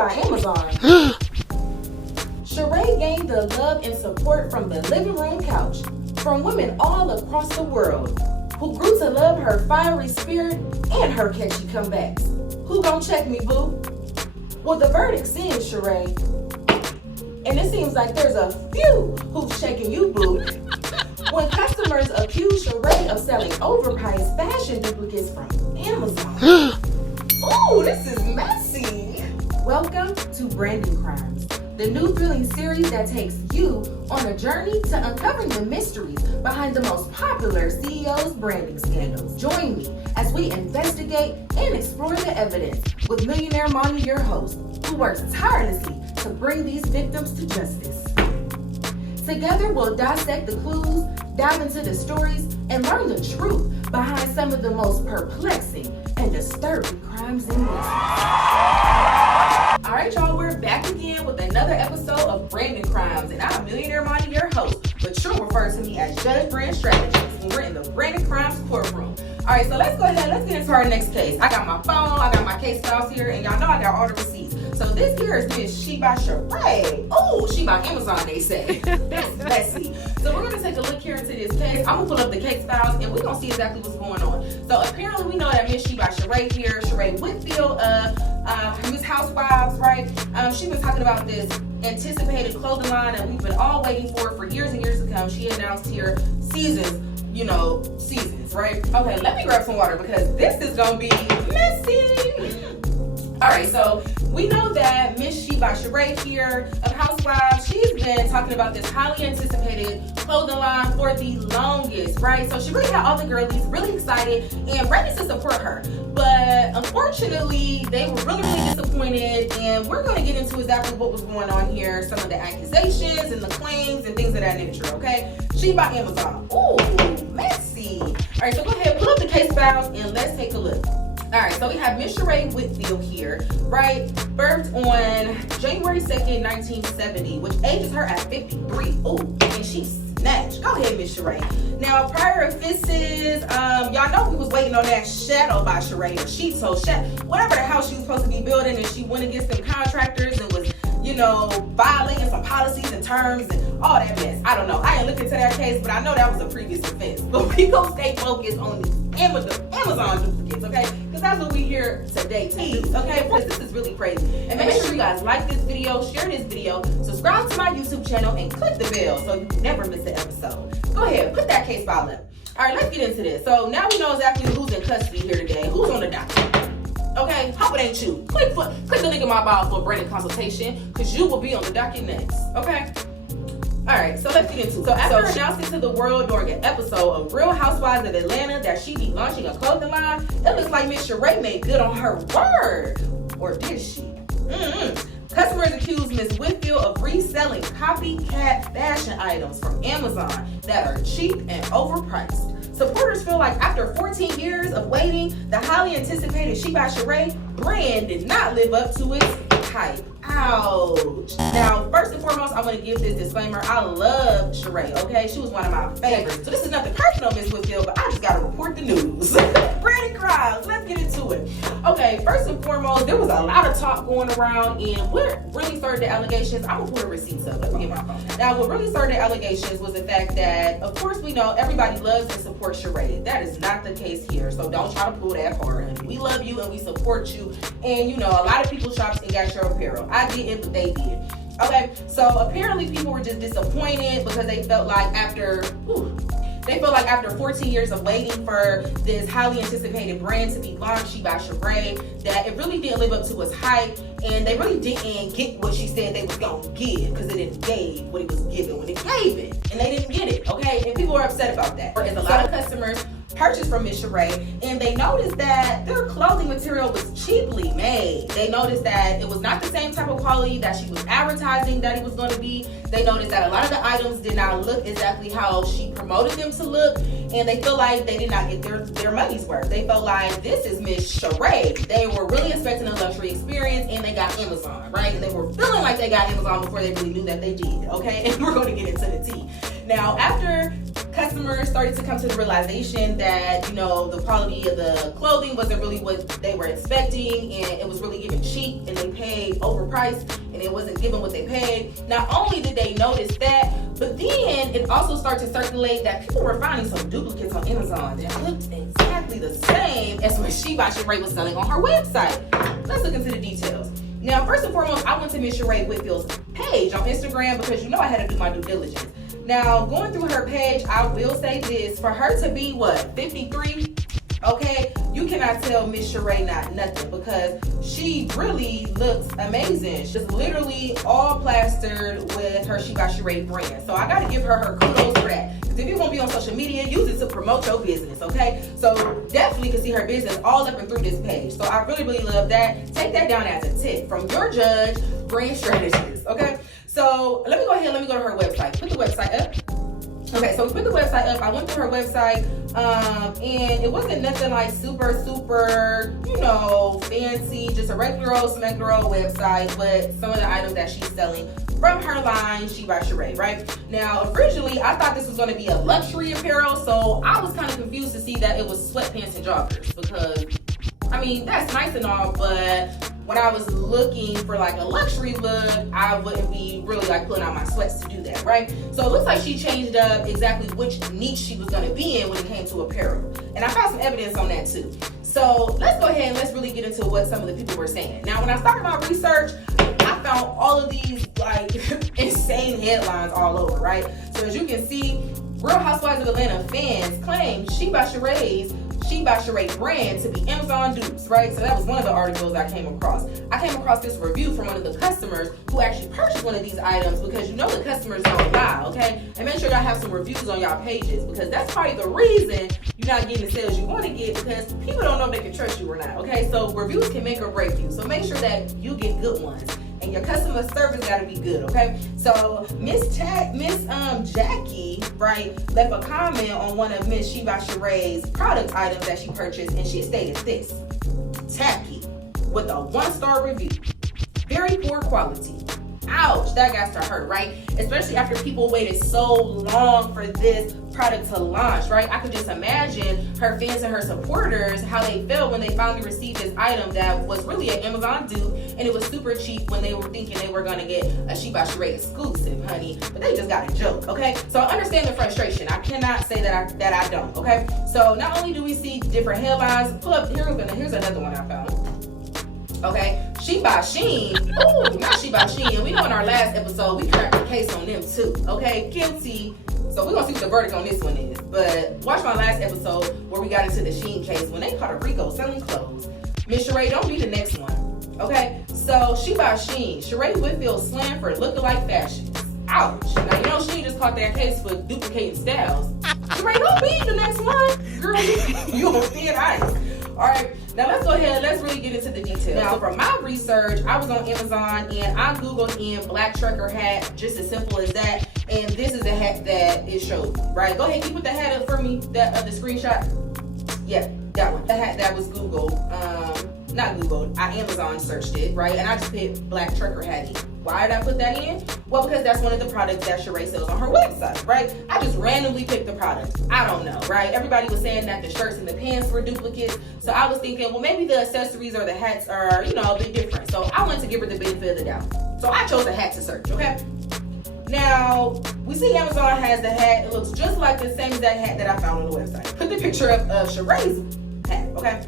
by Amazon. Shereè gained the love and support from the living room couch from women all across the world who grew to love her fiery spirit and her catchy comebacks. Who gon' check me, boo? Well, the verdict seems, Shereè, and it seems like there's a few who's checking you, boo. When customers accuse Shereè of selling overpriced fashion duplicates from Amazon. Ooh, this is messy. Welcome to Branding Crimes, the new thrilling series that takes you on a journey to uncovering the mysteries behind the most popular CEO's branding scandals. Join me as we investigate and explore the evidence with Millionaire Monty, your host, who works tirelessly to bring these victims to justice. Together, we'll dissect the clues, dive into the stories, and learn the truth behind some of the most perplexing and disturbing crimes in business. All right, y'all, we're back again with another episode of Branding Crimes, and I'm Millionaire Monty, your host, but you'll refer to me as Judge Brand Strategist when we're in the Branding Crimes courtroom. All right, so let's go ahead, let's get into our next case. I got my phone, I got my case files here, and y'all know I got all the receipts. So this here is Miss She By Sheree. Oh, She By Amazon, they say. That's messy. So we're gonna take a look here into this case. I'm gonna pull up the case files and we're gonna see exactly what's going on. So apparently we know that Miss She By Sheree here, Shereè Whitfield, Miss Housewives, right? She's been talking about this anticipated clothing line that we've been all waiting for years and years to come. She announced here seasons, right? Okay, let me grab some water because this is gonna be messy. All right, so we know that Miss She By Sheree here of Housewives, she's been talking about this highly anticipated clothing line for the longest, right? So she really had all the girlies really excited and ready to support her. But unfortunately, they were really, really disappointed, and we're going to get into exactly what was going on here, some of the accusations and the claims and things of that nature, okay? She By Amazon. Ooh, messy. All right, so go ahead, pull up the case files and let's take a look. All right, so we have Miss Shereè Whitfield here, right? Birthed on January 2nd, 1970, which ages her at 53. Ooh, and she's snatched. Go ahead, Miss Shereè. Now, prior offenses, y'all know we was waiting on that shadow by Shereè, or she told whatever the house she was supposed to be building, and she went against them contractors and was, violating some policies and terms and all that mess. I don't know. I ain't looked into that case, but I know that was a previous offense. But we gonna stay focused on these Amazon duplicates, okay? Because that's what we here today to do, okay? Because this is really crazy. And make sure you guys like this video, share this video, subscribe to my YouTube channel, and click the bell so you never miss an episode. Go ahead, put that case file up. All right, let's get into this. So now we know exactly who's in custody here today, who's on the docket. Okay, hope it ain't you. Click the link in my bio for a branding consultation, because you will be on the docket next, okay? All right, so let's get into it. So after announcing to the world during an episode of Real Housewives of Atlanta that she be launching a clothing line, it looks like Miss Shereè made good on her word. Or did she? Customers accuse Miss Whitfield of reselling copycat fashion items from Amazon that are cheap and overpriced. Supporters feel like after 14 years of waiting, the highly anticipated She By Sheree brand did not live up to its hype. Ouch. Now, first and foremost, I want to give this disclaimer. I love Shereè, okay? She was one of my favorites. So this is nothing personal, Miss Whitfield, but I just got to report the news. Branding Crimes. Let's get into it. Okay, first and foremost, there was a lot of talk going around, and what really started the allegations, I'm going to pull the receipts up. Let me get my phone. Now, what really started the allegations was the fact that, of course, we know everybody loves and supports Shereè. That is not the case here, so don't try to pull that card, honey. We love you and we support you, and a lot of people shopped and got your apparel. I didn't, but they did. Okay, so apparently people were just disappointed because they felt like after 14 years of waiting for this highly anticipated brand to be launched, She By Sheree, that it really didn't live up to its hype, and they really didn't get what she said they was gonna give, because it didn't gave what it was given when it gave it, and they didn't get it, okay? And people were upset about that. There's a lot of customers purchased from Miss Shereè, and they noticed that their clothing material was cheaply made. They noticed that it was not the same type of quality that she was advertising that it was going to be. They noticed that a lot of the items did not look exactly how she promoted them to look, and they feel like they did not get their money's worth. They felt like this is Miss Shereè. They were really expecting a luxury experience, and they got Amazon, right? And they were feeling like they got Amazon before they really knew that they did, okay? And we're going to get into the tea. Now, after Customers started to come to the realization that, you know, the quality of the clothing wasn't really what they were expecting, and it was really given cheap, and they paid overpriced, and it wasn't given what they paid. Not only did they notice that, but then it also started to circulate that people were finding some duplicates on Amazon that looked exactly the same as what She By Sheree was selling on her website. Let's look into the details. Now, first and foremost, I went to Miss Shereè Whitfield's page on Instagram because you know I had to do my due diligence. Now, going through her page, I will say this, for her to be, what, 53? Okay, you cannot tell Miss Shereè nothing because she really looks amazing. She's literally all plastered with her She By Sheree brand. So I gotta give her kudos for that. Because if you won't be on social media, use it to promote your business, okay? So definitely can see her business all up and through this page. So I really, really love that. Take that down as a tip from your judge, brand strategist, okay? So let me go ahead, let me go to her website. Put the website up. Okay, so we put the website up. I went through her website, and it wasn't nothing like super, you know, fancy, just a regular old website with some of the items that she's selling from her line, She By Sheree, right? Now, originally, I thought this was going to be a luxury apparel, so I was kind of confused to see that it was sweatpants and joggers because, I mean, that's nice and all, but when I was looking for like a luxury look, I wouldn't be really like pulling out my sweats to do that, right? So it looks like she changed up exactly which niche she was gonna be in when it came to apparel. And I found some evidence on that too. So let's go ahead and let's really get into what some of the people were saying. Now, when I started my research, I found all of these like insane headlines all over, right? So as you can see, Real Housewives of Atlanta fans claim She By Sheree brand to be Amazon dupes, right? So that was one of the articles I came across. I came across this review from one of the customers who actually purchased one of these items because you know the customers don't lie, okay? And make sure y'all have some reviews on y'all pages because that's probably the reason you're not getting the sales you want to get because people don't know if they can trust you or not, okay? So reviews can make or break you. So make sure that you get good ones. And your customer service gotta be good, okay? So Miss Jackie, right, left a comment on one of Miss She By Sheree's product items that she purchased, and she stated this: tacky, with a 1-star review, very poor quality. Ouch, that got to hurt, right? Especially after people waited so long for this product to launch, right? I could just imagine her fans and her supporters, how they felt when they finally received this item that was really an Amazon dupe, and it was super cheap when they were thinking they were gonna get a She By Sheree exclusive, honey, but they just got a joke, okay? So I understand the frustration. I cannot say that I don't, okay? So not only do we see different headlines, pull up, here's another one I found. Okay, She By Sheen. Ooh, not She By Sheen. We know in our last episode we cracked the case on them too. Okay, guilty. So we're gonna see what the verdict on this one is. But watch my last episode where we got into the Sheen case when they caught a Rico selling clothes. Miss Shereè, don't be the next one. Okay, so She By Sheen. Shereè Whitfield slammed for lookalike fashion. Ouch. Now you know Sheen just caught that case for duplicating styles. Shereè, don't be the next one. Girl, you on thin ice. All right, now let's go ahead, let's really get into the details. Now, for my research, I was on Amazon and I Googled in black trucker hat, just as simple as that. And this is the hat that it showed me, right? Go ahead, can you put the hat up for me, the screenshot? Yeah, that one. The hat that was Googled, not Googled, I Amazon searched it, right? And I just put black trucker hat in. Why did I put that in? Well, because that's one of the products that Shereè sells on her website, right? I just randomly picked the product. I don't know, right? Everybody was saying that the shirts and the pants were duplicates. So I was thinking, well, maybe the accessories or the hats are, you know, a bit different. So I wanted to give her the benefit of the doubt. So I chose a hat to search, okay? Now, we see Amazon has the hat. It looks just like the same exact hat that I found on the website. Put the picture up of Shereè's hat, okay?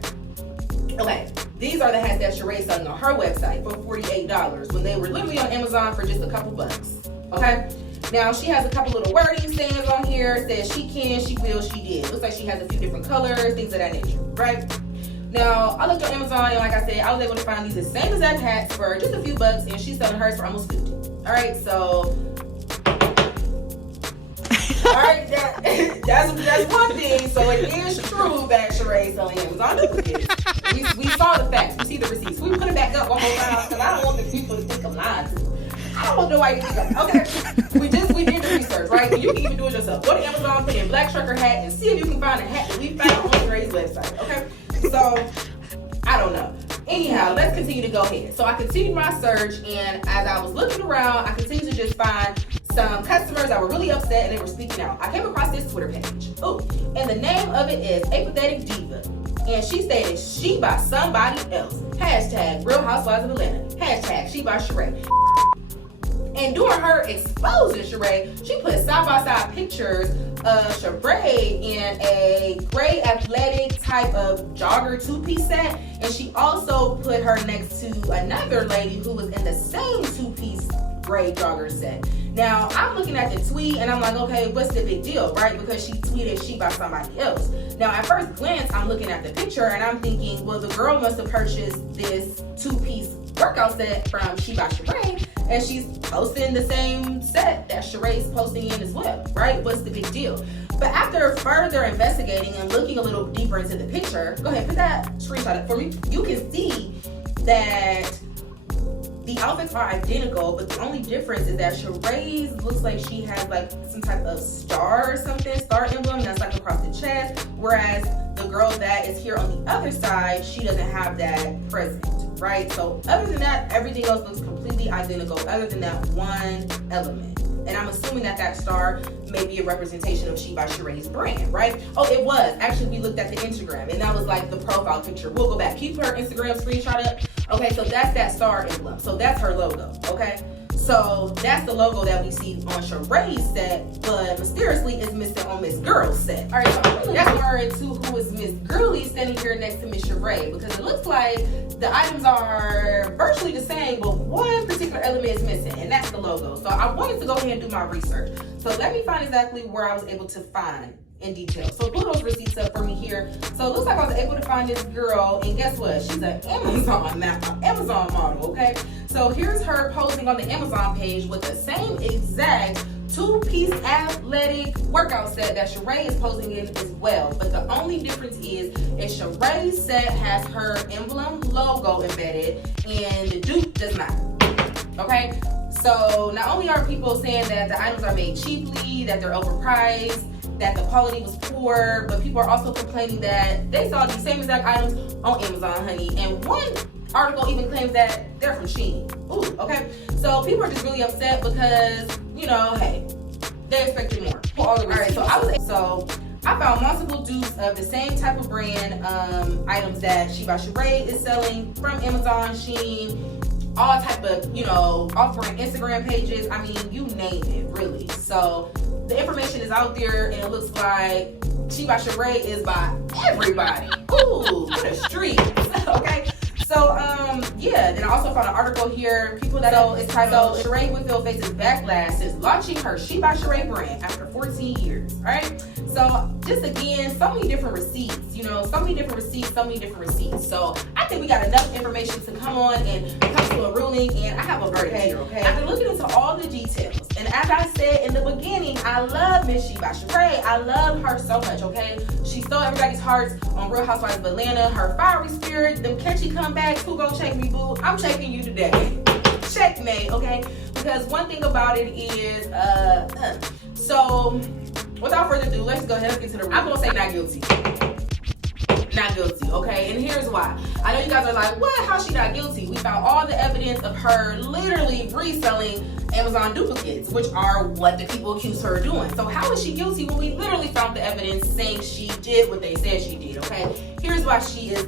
Okay, these are the hats that Shereè selling on her website for $48 when they were literally on Amazon for just a couple bucks, okay? Now, she has a couple little wording sayings on here. It says she can, she will, she did. Looks like she has a few different colors, things of that nature, right? Now, I looked on Amazon and like I said, I was able to find these the same exact hats for just a few bucks and she's selling hers for almost 50. All right, so... All right, that's one thing. So it is true that Shereè selling Amazon duplicates. We saw the facts. We see the receipts. We put it back up one more time because I don't want the people to think I'm lying to them. I don't want nobody to think I'm okay. We did the research, right? And you can even do it yourself. Go to Amazon, put in black trucker hat, and see if you can find a hat that we found on Shereè's website. Okay, so I don't know. Anyhow, let's continue to go ahead. So I continued my search, and as I was looking around, I continued to just find some customers that were really upset and they were speaking out. I came across this Twitter page. Ooh, and the name of it is A Pathetic Diva. And she stated, "She by somebody else. Hashtag Real Housewives of Atlanta. Hashtag She By Sheree." And during her exposing Shereè, she put side-by-side pictures of Shereè in a gray athletic type of jogger two-piece set. And she also put her next to another lady who was in the same two-piece gray jogger set. Now, I'm looking at the tweet and I'm like, okay, what's the big deal, right? Because she tweeted She By somebody else. Now, at first glance, I'm looking at the picture and I'm thinking, well, the girl must have purchased this two-piece workout set from She By Sheree, and she's posting the same set that Sheree's posting in as well, right? What's the big deal? But after further investigating and looking a little deeper into the picture, go ahead, put that screenshot up for me. You can see that the outfits are identical, but the only difference is that Sheree's looks like she has like some type of star or something, star emblem that's like across the chest, whereas the girl that is here on the other side, she doesn't have that present, right? So other than that, everything else looks completely identical other than that one element. And I'm assuming that that star may be a representation of She By Sheree's brand, right? Oh, it was. Actually, we looked at the Instagram, and that was like the profile picture. We'll go back. Keep her Instagram screenshot up. Okay, so that's that star emblem. So that's her logo, okay? So that's the logo that we see on Sheree's set, but mysteriously is missing on Miss Girl's set. All right, so let's more into who is Miss Girly standing here next to Miss Shereè, because it looks like the items are virtually the same, but one particular element is missing, and that's the logo. So I wanted to go ahead and do my research. So let me find exactly where I was able to find in detail. So pull those receipts up for me here. So it looks like I was able to find this girl, and guess what? She's an Amazon model, okay? So here's her posing on the Amazon page with the same exact two-piece athletic workout set that Shereè is posing in as well. But the only difference is Sheree's set has her emblem logo embedded and the dupe does not. Okay? So not only are people saying that the items are made cheaply, that they're overpriced, that the quality was poor, but people are also complaining that they saw these same exact items on Amazon, honey. And one article even claims that they're from Shein. Ooh, okay. So people are just really upset because, you know, hey, they expected more. All right, so I found multiple dupes of the same type of brand items that She By Sheree is selling from Amazon, Shein, all type of, you know, offering Instagram pages. I mean, you name it, really. So the information is out there, and it looks like She By Sheree is by everybody. Ooh, what a street. Okay. So, yeah, then I also found an article here. People that it's titled Shereè Whitfield faces backlash since launching her She By Sheree brand after 14 years. All right. So, just again, so many different receipts, you know, so many different receipts. So, I think we got enough information to come on and come to a ruling, and I have a verdict here, okay? After looking into all the details, and as I said in the beginning, I love Miss She By Sheree. I love her so much, okay? She stole everybody's hearts on Real Housewives of Atlanta. Her fiery spirit, them catchy comebacks. Who gon' check me, boo? I'm checking you today. Checkmate, okay? Because one thing about it is, so without further ado, let's go ahead and get to the ruling. I'm gonna say not guilty. Not guilty, okay? And here's why. I know you guys are like, what? How's she not guilty? We found all the evidence of her literally reselling Amazon duplicates, which are what the people accuse her of doing. So how is she guilty when we literally found the evidence saying she did what they said she did, okay? Here's why she is,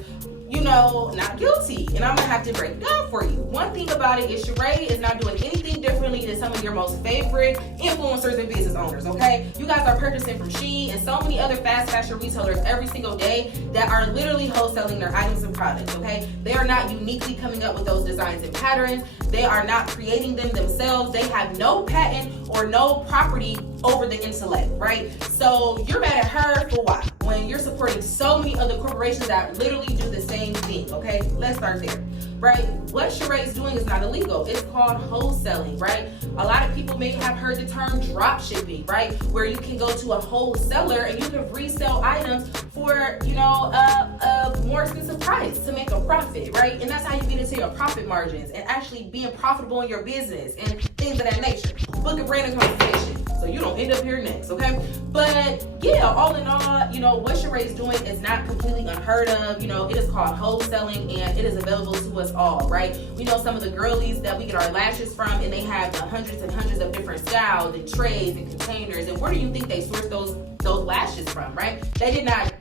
you know, not guilty. And I'm gonna have to break it down for you. One thing about it is Shereè is not doing anything differently than some of your most favorite influencers and business owners, okay? You guys are purchasing from Shein and so many other fast fashion retailers every single day that are literally wholesaling their items and products, okay? They are not uniquely coming up with those designs and patterns. They are not creating them themselves. They have no patent or no property over the intellect, right? So you're mad at her for what? When you're supporting so many other corporations that literally do the same thing, okay? Let's start there, right? What Shereè is doing is not illegal. It's called wholesaling, right? A lot of people may have heard the term drop shipping, right? Where you can go to a wholesaler and you can resell items for, you know, a more expensive price to make a profit, right? And that's how you get into your profit margins and actually being profitable in your business and things of that nature. book a branding consultation so you don't end up here next, okay? But yeah, all in all, you know, what Shereè is doing is not completely unheard of. You know, it is called wholesaling and it is available to us all, right? We know some of the girlies that we get our lashes from, and they have hundreds and hundreds of different styles and trays and containers. And where do you think they source those lashes from, right? They did not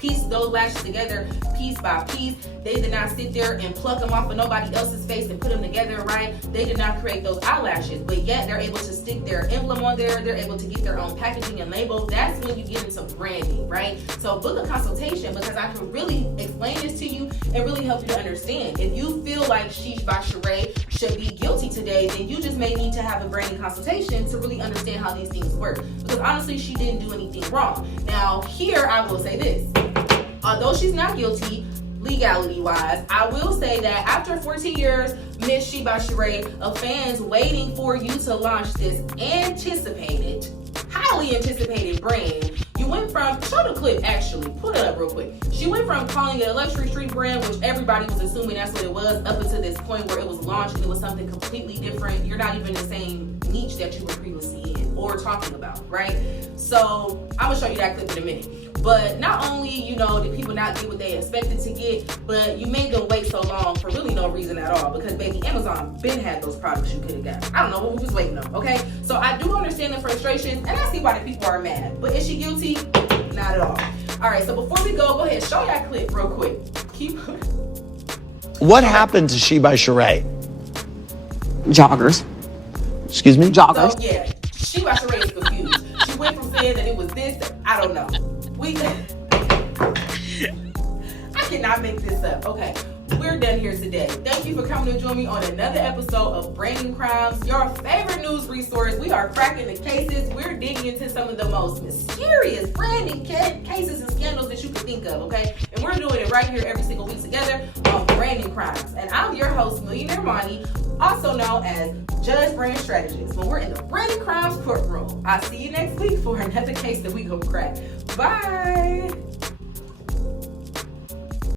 piece those lashes together piece by piece. They did not sit there and pluck them off of nobody else's face and put them together, right? They did not create those eyelashes, but yet they're able to stick their emblem on there. They're able to get their own packaging and label. That's when you get into branding, right? So book a consultation, because I can really explain this to you and really help you to understand. If you feel like She By Sheree should be guilty today, then you just may need to have a branding consultation to really understand how these things work. Because honestly, she didn't do anything wrong. Now, here I will say this. Although she's not guilty, legality-wise, I will say that after 14 years, Miss She By Sheree, of fans waiting for you to launch this anticipated, highly anticipated brand, you went from, show the clip actually, put it up real quick. She went from calling it a luxury street brand, which everybody was assuming that's what it was, up until this point where it was launched and it was something completely different. You're not even in the same niche that you were previously in or talking about, right? So I'm gonna show you that clip in a minute. But not only, you know, did people not get what they expected to get, but you made them wait so long for really no reason at all, because baby, Amazon been had those products you could have got. I don't know what we was waiting on, okay? So I do understand the frustrations, and I see why the people are mad. But is she guilty? Not at all. All right, so before we go ahead, show that clip real quick. What happened to She By Sheree? Joggers. Excuse me? Joggers. So yeah, She By Sheree is confused. She went from saying that it was this, I don't know. I cannot make this up. Okay, we're done here today. Thank you for coming to join me on another episode of Branding Crimes, your favorite news resource. We are cracking the cases. We're digging into some of the most mysterious branding cases and scandals that you could think of, okay? And we're doing it right here every single week together on Branding Crimes. And I'm your host, Millionaire Monty, also known as Judge Brand Strategist, when we're in the Branding Crimes courtroom. I'll see you next week for another case that we go crack. Bye.